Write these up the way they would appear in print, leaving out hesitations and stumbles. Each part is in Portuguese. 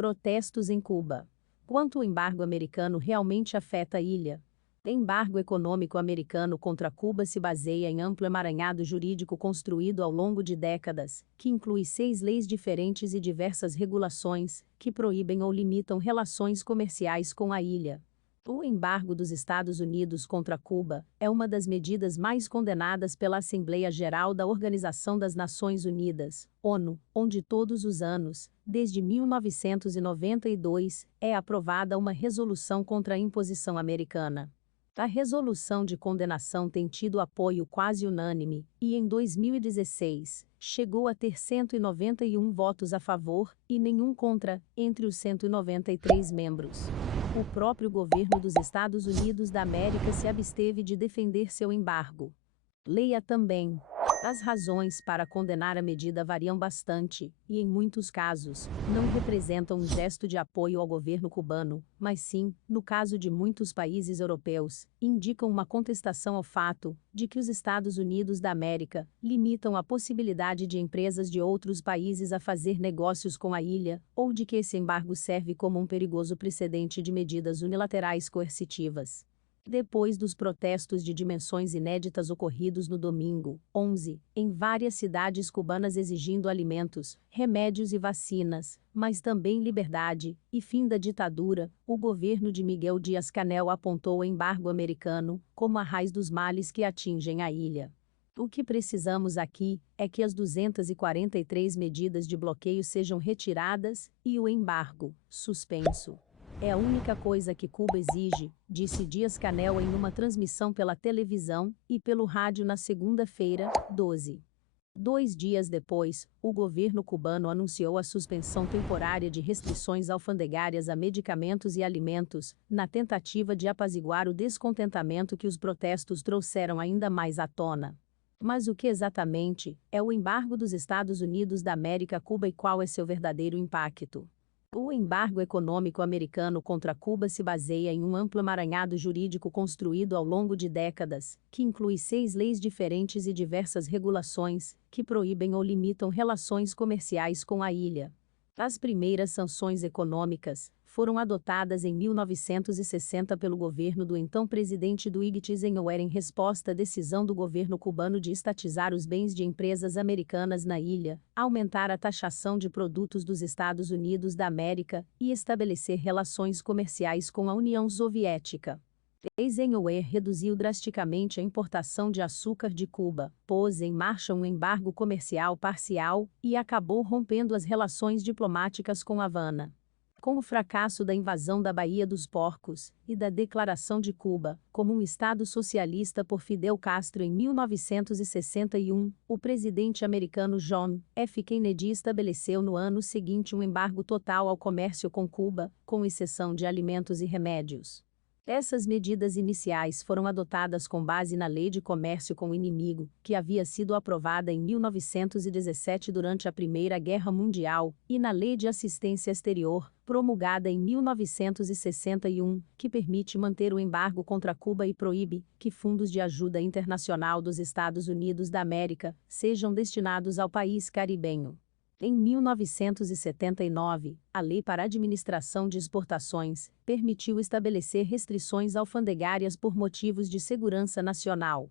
Protestos em Cuba. Quanto o embargo americano realmente afeta a ilha? O embargo econômico americano contra Cuba se baseia em amplo emaranhado jurídico construído ao longo de décadas, que inclui 6 leis diferentes e diversas regulações, que proíbem ou limitam relações comerciais com a ilha. O embargo dos Estados Unidos contra Cuba é uma das medidas mais condenadas pela Assembleia Geral da Organização das Nações Unidas, ONU, onde todos os anos, desde 1992, é aprovada uma resolução contra a imposição americana. A resolução de condenação tem tido apoio quase unânime, e em 2016, chegou a ter 191 votos a favor e nenhum contra, entre os 193 membros. O próprio governo dos Estados Unidos da América se absteve de defender seu embargo. Leia também. As razões para condenar a medida variam bastante, e em muitos casos, não representam um gesto de apoio ao governo cubano, mas sim, no caso de muitos países europeus, indicam uma contestação ao fato de que os Estados Unidos da América limitam a possibilidade de empresas de outros países a fazer negócios com a ilha, ou de que esse embargo serve como um perigoso precedente de medidas unilaterais coercitivas. Depois dos protestos de dimensões inéditas ocorridos no domingo, 11, em várias cidades cubanas exigindo alimentos, remédios e vacinas, mas também liberdade e fim da ditadura, o governo de Miguel Díaz-Canel apontou o embargo americano como a raiz dos males que atingem a ilha. O que precisamos aqui é que as 243 medidas de bloqueio sejam retiradas e o embargo suspenso. É a única coisa que Cuba exige, disse Díaz-Canel em uma transmissão pela televisão e pelo rádio na segunda-feira, 12. 2 dias depois, o governo cubano anunciou a suspensão temporária de restrições alfandegárias a medicamentos e alimentos, na tentativa de apaziguar o descontentamento que os protestos trouxeram ainda mais à tona. Mas o que exatamente é o embargo dos Estados Unidos da América a Cuba e qual é seu verdadeiro impacto? O embargo econômico americano contra Cuba se baseia em um amplo emaranhado jurídico construído ao longo de décadas, que inclui 6 leis diferentes e diversas regulações, que proíbem ou limitam relações comerciais com a ilha. As primeiras sanções econômicas foram adotadas em 1960 pelo governo do então presidente Dwight Eisenhower em resposta à decisão do governo cubano de estatizar os bens de empresas americanas na ilha, aumentar a taxação de produtos dos Estados Unidos da América e estabelecer relações comerciais com a União Soviética. Eisenhower reduziu drasticamente a importação de açúcar de Cuba, pôs em marcha um embargo comercial parcial e acabou rompendo as relações diplomáticas com Havana. Com o fracasso da invasão da Baía dos Porcos e da declaração de Cuba como um Estado socialista por Fidel Castro em 1961, o presidente americano John F. Kennedy estabeleceu no ano seguinte um embargo total ao comércio com Cuba, com exceção de alimentos e remédios. Essas medidas iniciais foram adotadas com base na Lei de Comércio com o Inimigo, que havia sido aprovada em 1917 durante a Primeira Guerra Mundial, e na Lei de Assistência Exterior, promulgada em 1961, que permite manter o embargo contra Cuba e proíbe que fundos de ajuda internacional dos Estados Unidos da América sejam destinados ao país caribenho. Em 1979, a Lei para a Administração de Exportações permitiu estabelecer restrições alfandegárias por motivos de segurança nacional.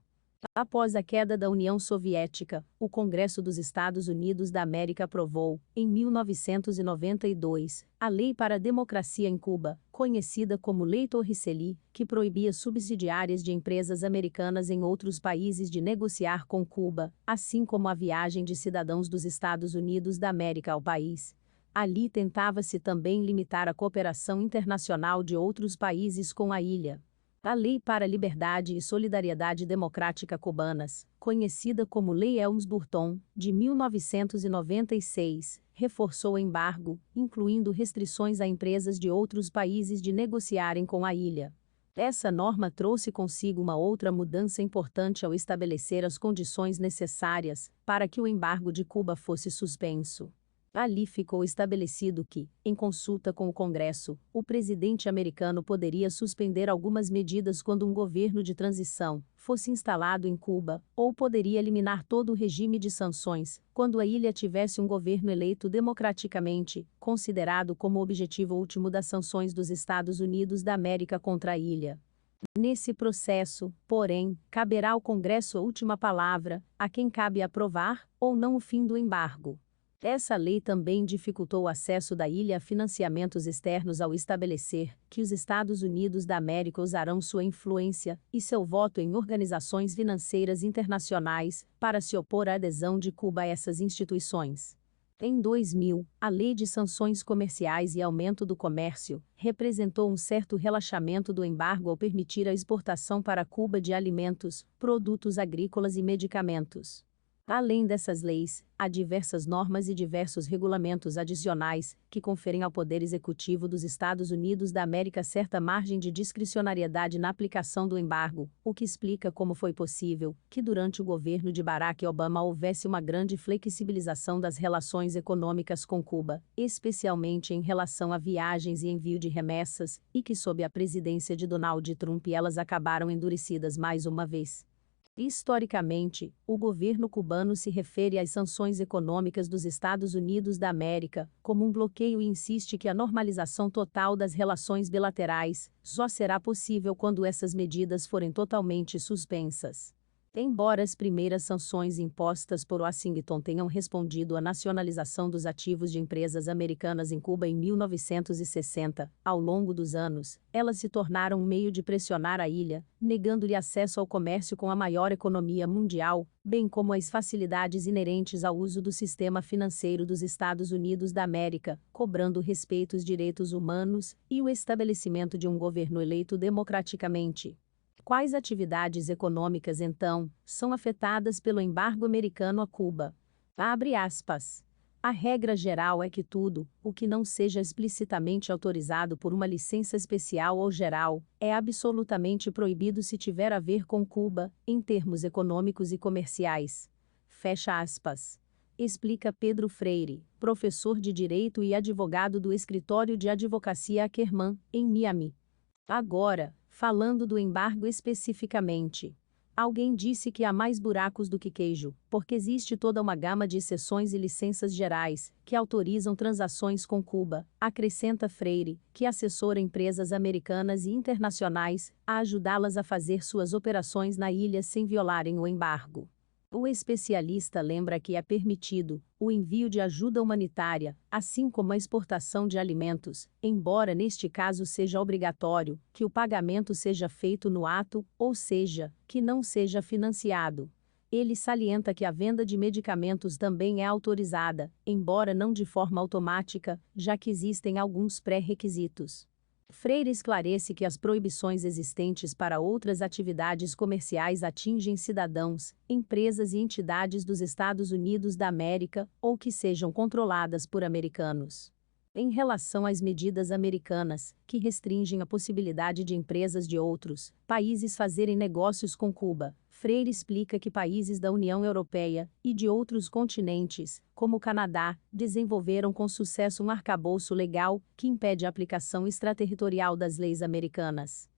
Após a queda da União Soviética, o Congresso dos Estados Unidos da América aprovou, em 1992, a Lei para a Democracia em Cuba, conhecida como Lei Torricelli, que proibia subsidiárias de empresas americanas em outros países de negociar com Cuba, assim como a viagem de cidadãos dos Estados Unidos da América ao país. Ali tentava-se também limitar a cooperação internacional de outros países com a ilha. A Lei para a Liberdade e Solidariedade Democrática Cubanas, conhecida como Lei Helms-Burton, de 1996, reforçou o embargo, incluindo restrições a empresas de outros países de negociarem com a ilha. Essa norma trouxe consigo uma outra mudança importante ao estabelecer as condições necessárias para que o embargo de Cuba fosse suspenso. Ali ficou estabelecido que, em consulta com o Congresso, o presidente americano poderia suspender algumas medidas quando um governo de transição fosse instalado em Cuba, ou poderia eliminar todo o regime de sanções, quando a ilha tivesse um governo eleito democraticamente, considerado como objetivo último das sanções dos Estados Unidos da América contra a ilha. Nesse processo, porém, caberá ao Congresso a última palavra, a quem cabe aprovar ou não o fim do embargo. Essa lei também dificultou o acesso da ilha a financiamentos externos ao estabelecer que os Estados Unidos da América usarão sua influência e seu voto em organizações financeiras internacionais para se opor à adesão de Cuba a essas instituições. Em 2000, a Lei de Sanções Comerciais e Aumento do Comércio representou um certo relaxamento do embargo ao permitir a exportação para Cuba de alimentos, produtos agrícolas e medicamentos. Além dessas leis, há diversas normas e diversos regulamentos adicionais que conferem ao Poder Executivo dos Estados Unidos da América certa margem de discricionariedade na aplicação do embargo, o que explica como foi possível que durante o governo de Barack Obama houvesse uma grande flexibilização das relações econômicas com Cuba, especialmente em relação a viagens e envio de remessas, e que sob a presidência de Donald Trump elas acabaram endurecidas mais uma vez. Historicamente, o governo cubano se refere às sanções econômicas dos Estados Unidos da América como um bloqueio e insiste que a normalização total das relações bilaterais só será possível quando essas medidas forem totalmente suspensas. Embora as primeiras sanções impostas por Washington tenham respondido à nacionalização dos ativos de empresas americanas em Cuba em 1960, ao longo dos anos, elas se tornaram um meio de pressionar a ilha, negando-lhe acesso ao comércio com a maior economia mundial, bem como as facilidades inerentes ao uso do sistema financeiro dos Estados Unidos da América, cobrando respeito aos direitos humanos e o estabelecimento de um governo eleito democraticamente. Quais atividades econômicas, então, são afetadas pelo embargo americano a Cuba? Abre aspas. A regra geral é que tudo, o que não seja explicitamente autorizado por uma licença especial ou geral, é absolutamente proibido se tiver a ver com Cuba, em termos econômicos e comerciais. Fecha aspas. Explica Pedro Freire, professor de Direito e advogado do Escritório de Advocacia Ackerman, em Miami. Agora, falando do embargo especificamente. Alguém disse que há mais buracos do que queijo, porque existe toda uma gama de exceções e licenças gerais, que autorizam transações com Cuba, acrescenta Freire, que assessora empresas americanas e internacionais a ajudá-las a fazer suas operações na ilha sem violarem o embargo. O especialista lembra que é permitido o envio de ajuda humanitária, assim como a exportação de alimentos, embora neste caso seja obrigatório que o pagamento seja feito no ato, ou seja, que não seja financiado. Ele salienta que a venda de medicamentos também é autorizada, embora não de forma automática, já que existem alguns pré-requisitos. Freire esclarece que as proibições existentes para outras atividades comerciais atingem cidadãos, empresas e entidades dos Estados Unidos da América, ou que sejam controladas por americanos. Em relação às medidas americanas, que restringem a possibilidade de empresas de outros países fazerem negócios com Cuba, Freire explica que países da União Europeia e de outros continentes, como o Canadá, desenvolveram com sucesso um arcabouço legal que impede a aplicação extraterritorial das leis americanas.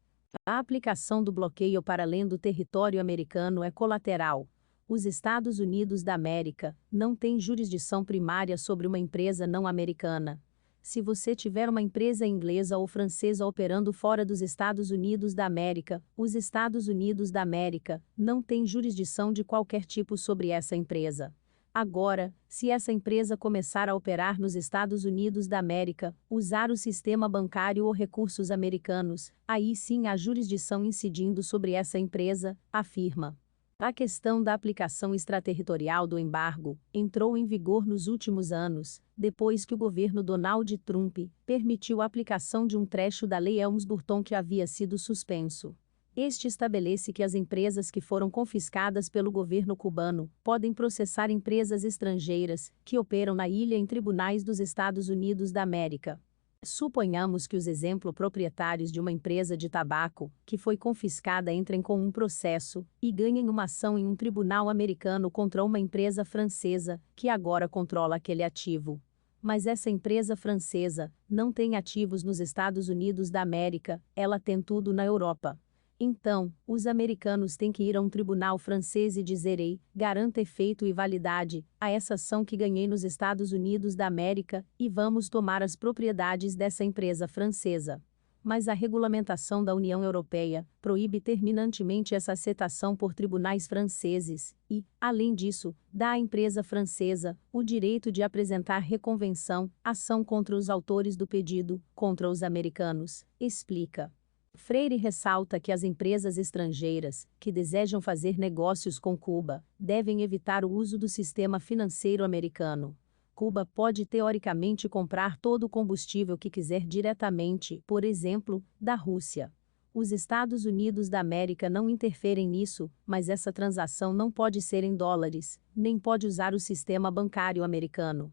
A aplicação do bloqueio para além do território americano é colateral. Os Estados Unidos da América não têm jurisdição primária sobre uma empresa não americana. Se você tiver uma empresa inglesa ou francesa operando fora dos Estados Unidos da América, os Estados Unidos da América não têm jurisdição de qualquer tipo sobre essa empresa. Agora, se essa empresa começar a operar nos Estados Unidos da América, usar o sistema bancário ou recursos americanos, aí sim há jurisdição incidindo sobre essa empresa, afirma. A questão da aplicação extraterritorial do embargo entrou em vigor nos últimos anos, depois que o governo Donald Trump permitiu a aplicação de um trecho da Lei Helms-Burton que havia sido suspenso. Este estabelece que as empresas que foram confiscadas pelo governo cubano podem processar empresas estrangeiras que operam na ilha em tribunais dos Estados Unidos da América. Suponhamos que os proprietários de uma empresa de tabaco, que foi confiscada, entrem com um processo e ganhem uma ação em um tribunal americano contra uma empresa francesa, que agora controla aquele ativo. Mas essa empresa francesa não tem ativos nos Estados Unidos da América, ela tem tudo na Europa. Então, os americanos têm que ir a um tribunal francês e dizer: ei, garanta efeito e validade a essa ação que ganhei nos Estados Unidos da América, e vamos tomar as propriedades dessa empresa francesa. Mas a regulamentação da União Europeia proíbe terminantemente essa aceitação por tribunais franceses e, além disso, dá à empresa francesa o direito de apresentar reconvenção, ação contra os autores do pedido, contra os americanos, explica. Freire ressalta que as empresas estrangeiras, que desejam fazer negócios com Cuba, devem evitar o uso do sistema financeiro americano. Cuba pode teoricamente comprar todo o combustível que quiser diretamente, por exemplo, da Rússia. Os Estados Unidos da América não interferem nisso, mas essa transação não pode ser em dólares, nem pode usar o sistema bancário americano.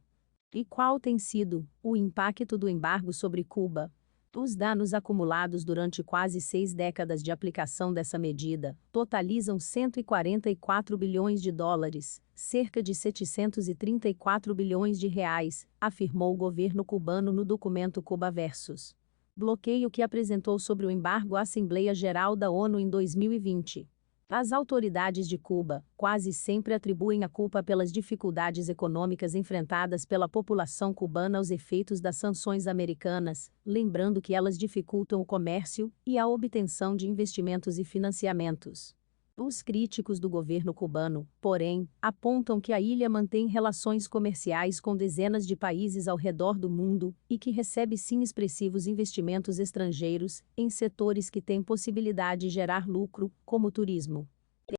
E qual tem sido o impacto do embargo sobre Cuba? Os danos acumulados durante quase 6 décadas de aplicação dessa medida totalizam 144 bilhões de dólares, cerca de 734 bilhões de reais, afirmou o governo cubano no documento Cuba Versus. Bloqueio que apresentou sobre o embargo à Assembleia Geral da ONU em 2020. As autoridades de Cuba quase sempre atribuem a culpa pelas dificuldades econômicas enfrentadas pela população cubana aos efeitos das sanções americanas, lembrando que elas dificultam o comércio e a obtenção de investimentos e financiamentos. Os críticos do governo cubano, porém, apontam que a ilha mantém relações comerciais com dezenas de países ao redor do mundo e que recebe sim expressivos investimentos estrangeiros em setores que têm possibilidade de gerar lucro, como o turismo.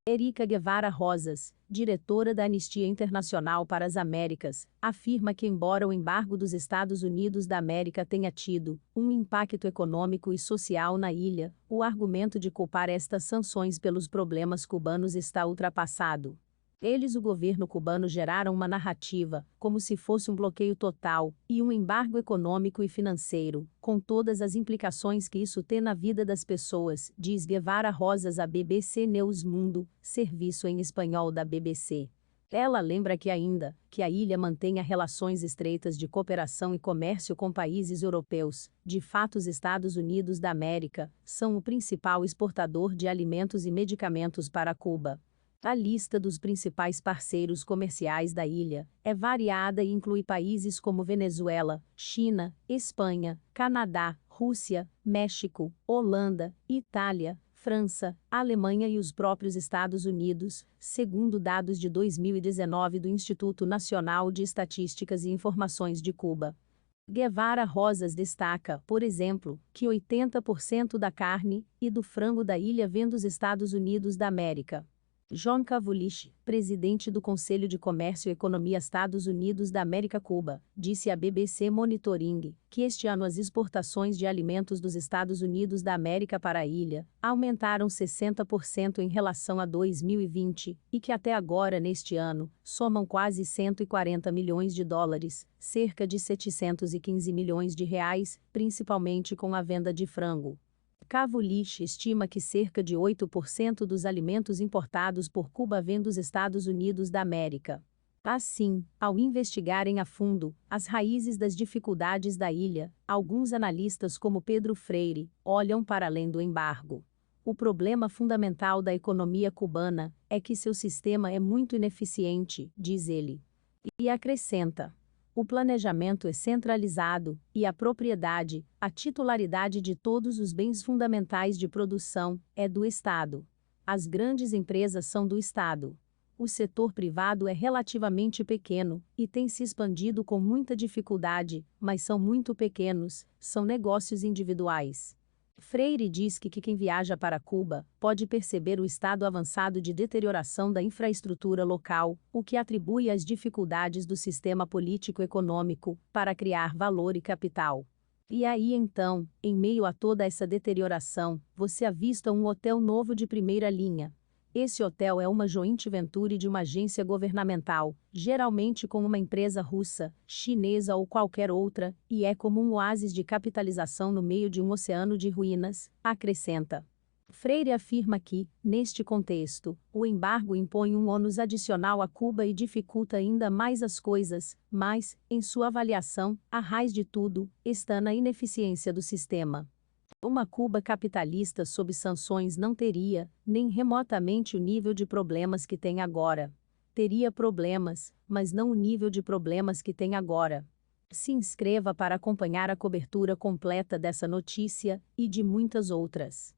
Erika Guevara Rosas, diretora da Anistia Internacional para as Américas, afirma que, embora o embargo dos Estados Unidos da América tenha tido um impacto econômico e social na ilha, o argumento de culpar estas sanções pelos problemas cubanos está ultrapassado. Eles, o governo cubano, geraram uma narrativa, como se fosse um bloqueio total e um embargo econômico e financeiro, com todas as implicações que isso tem na vida das pessoas, diz Guevara Rosas à BBC News Mundo, serviço em espanhol da BBC. Ela lembra que a ilha mantenha relações estreitas de cooperação e comércio com países europeus. De fato, os Estados Unidos da América são o principal exportador de alimentos e medicamentos para Cuba. A lista dos principais parceiros comerciais da ilha é variada e inclui países como Venezuela, China, Espanha, Canadá, Rússia, México, Holanda, Itália, França, Alemanha e os próprios Estados Unidos, segundo dados de 2019 do Instituto Nacional de Estatísticas e Informações de Cuba. Guevara Rosas destaca, por exemplo, que 80% da carne e do frango da ilha vem dos Estados Unidos da América. John Cavulich, presidente do Conselho de Comércio e Economia Estados Unidos da América Cuba, disse à BBC Monitoring que este ano as exportações de alimentos dos Estados Unidos da América para a ilha aumentaram 60% em relação a 2020 e que até agora neste ano somam quase 140 milhões de dólares, cerca de 715 milhões de reais, principalmente com a venda de frango. Cavulich estima que cerca de 8% dos alimentos importados por Cuba vêm dos Estados Unidos da América. Assim, ao investigarem a fundo as raízes das dificuldades da ilha, alguns analistas como Pedro Freire olham para além do embargo. O problema fundamental da economia cubana é que seu sistema é muito ineficiente, diz ele. E acrescenta: o planejamento é centralizado, e a propriedade, a titularidade de todos os bens fundamentais de produção, é do Estado. As grandes empresas são do Estado. O setor privado é relativamente pequeno, e tem se expandido com muita dificuldade, mas são muito pequenos, são negócios individuais. Freire diz que quem viaja para Cuba pode perceber o estado avançado de deterioração da infraestrutura local, o que atribui às dificuldades do sistema político-econômico para criar valor e capital. E aí então, em meio a toda essa deterioração, você avista um hotel novo de primeira linha. Esse hotel é uma joint venture de uma agência governamental, geralmente com uma empresa russa, chinesa ou qualquer outra, e é como um oásis de capitalização no meio de um oceano de ruínas, acrescenta. Freire afirma que, neste contexto, o embargo impõe um ônus adicional a Cuba e dificulta ainda mais as coisas, mas, em sua avaliação, a raiz de tudo está na ineficiência do sistema. Uma Cuba capitalista sob sanções não teria, nem remotamente, o nível de problemas que tem agora. Teria problemas, mas não o nível de problemas que tem agora. Se inscreva para acompanhar a cobertura completa dessa notícia e de muitas outras.